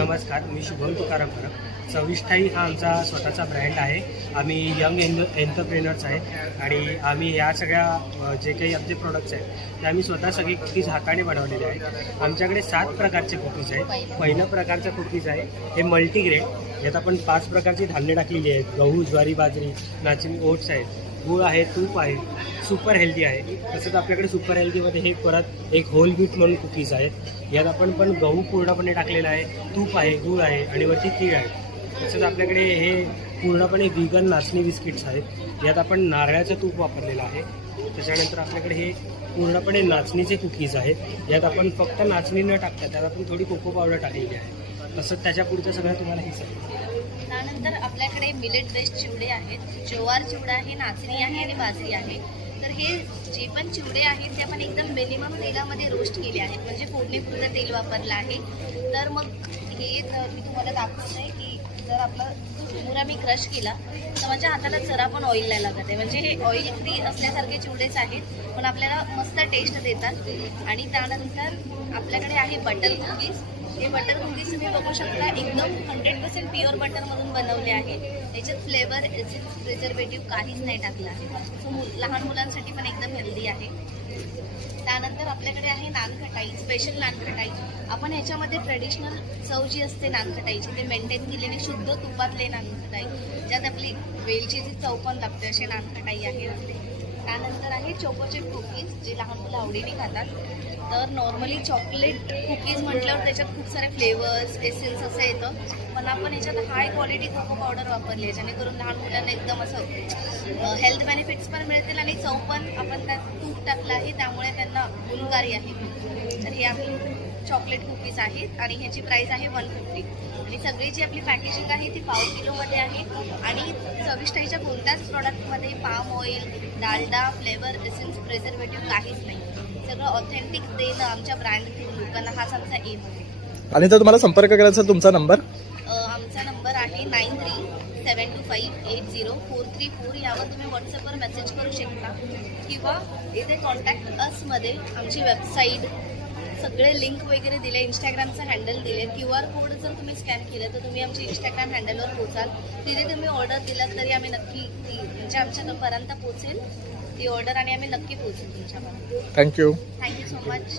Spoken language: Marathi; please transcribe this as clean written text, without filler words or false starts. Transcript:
नमस्कार, मी शुभम तुकाराम परब. चविष्ठाई हा आमचा स्वतःचा ब्रँड आहे. आम्ही यंग एंटरप्रेनर्स आहेत आणि आम्ही या सगळ्या जे काही आमचे प्रोडक्ट्स आहेत ते आम्ही स्वतः सगळे कुकीज हाताने बनवलेले आहेत. आमच्याकडे 7 प्रकारचे कुकीज आहेत. पहिलं प्रकारचं कुकीज आहे हे मल्टीग्रेन. यात आपण 5 प्रकारची धान्य टाकलेली आहेत. गहू, ज्वारी, बाजरी, नाचणी, ओट्स आहेत, गूळ आहे, तूप आहे, सुपर हेल्दी आहे. तसंच आपल्याकडे सुपर हेल्दीमध्ये हे परत एक होल व्हीट म्हणून कुकीज आहेत. यात आपण पण गहू पूर्णपणे टाकलेला आहे, तूप आहे, गूळ आहे आणि वरती तीळ आहे. तसंच आपल्याकडे हे पूर्णपणे व्हीगन नाचणी बिस्किट्स आहेत. यात आपण नारळाचं तूप वापरलेलं आहे. त्याच्यानंतर आपल्याकडे हे पूर्णपणे नाचणीचे कुकीज आहेत. यात आपण फक्त नाचणी न टाकता त्यात आपण थोडी कोको पावडर टाकलेली आहे. तसंच त्याच्या पुढचं सगळं तुम्हाला हे सांगेल. त्यानंतर आपल्याकडे मिलेट बेस्ड चिवडे आहेत. ज्वार चिवडा आहे, नाचणी आहे आणि बाजरी आहे. तर हे जे पण चिवडे आहेत ते आपण एकदम मिनिमम तेलामध्ये रोस्ट केले आहेत, म्हणजे फोडणीपुरतं तेल वापरलं आहे. तर मग हे मी तुम्हाला दाखवत आहे की जर आपला चिमुरा मी क्रश केला तर माझ्या हाताला जरा पण ऑइल नाही लागत आहे. म्हणजे हे ऑइल फ्री असल्यासारखे चिवडेच आहेत, पण आपल्याला मस्त टेस्ट देतात. आणि त्यानंतर आपल्याकडे आहे बटर कुकीज. हे बटर कुकीज तुम्ही बघू शकता, एकदम 100% प्युअर बटरमधून बनवले आहे. याच्यात फ्लेवर, एसिड्स, प्रिझर्वेटिव्ह काहीच नाही टाकलं आहे. सो लहान मुलांसाठी पण एकदम हेल्दी आहे. त्यानंतर आपल्याकडे आहे नानखटाई, स्पेशल नानखटाई. आपण ह्याच्यामध्ये ट्रेडिशनल चव जी असते नानखटाईची ते मेंटेन केलेली शुद्ध तुपातले नानखटाई, ज्यात आपली वेलचीची चव पण लागते असे नानखटाई आहे आपले. त्यानंतर आहे चोकोचिप कुकीज, जे लहान मुलं आवडीने खातात. तर नॉर्मली चॉकलेट कुकीज म्हटल्यावर त्याच्यात खूप सारे फ्लेवर्स, एसेन्स असं येतं, पण आपण याच्यात हाय क्वालिटी कोको पावडर वापरली आहे, जेणेकरून लहान मुलांना एकदम असं हेल्थ बेनिफिट्स पण मिळतील आणि चव पण आपण त्यात तूप टाकलं आहे त्यामुळे त्यांना गुणकारी आहे. तर हे आपली चॉकलेट कुकीज आहेत आणि ह्याची प्राईस आहे 150. आणि सगळी जी आपली पॅकेजिंग आहे ती 1/2 किलोमध्ये आहे. आणि चविष्ठाईच्या कोणत्याच प्रॉडक्टमध्ये palm oil, Dalda, flavour, essence, preservative काहीच नाही. सगळं ऑथेंटिक देणं आमच्या ब्रँड लोकांना हाच आमचा एम आहे. आणि जर तुम्हाला संपर्क करायचा तुमचा नंबर? आमचा नंबर आहे 9372580434. यावर तुम्ही व्हॉट्सअपवर मेसेज करू शकता किंवा इथे कॉन्टॅक्ट असमध्ये आमची वेबसाईट, सगळे लिंक वगैरे दिले, इंस्टाग्रामचं हँडल दिले. QR कोड जर तुम्ही स्कॅन केलं तर तुम्ही आमच्या इंस्टाग्राम हँडलवर पोचाल. तिथे तुम्ही ऑर्डर दिलात तरी आम्ही नक्की म्हणजे आमच्यापर्यंत पोचेल ती ऑर्डर आणि आम्ही नक्की पोचेल तुमच्यापर्यंत. Thank you thank you so much.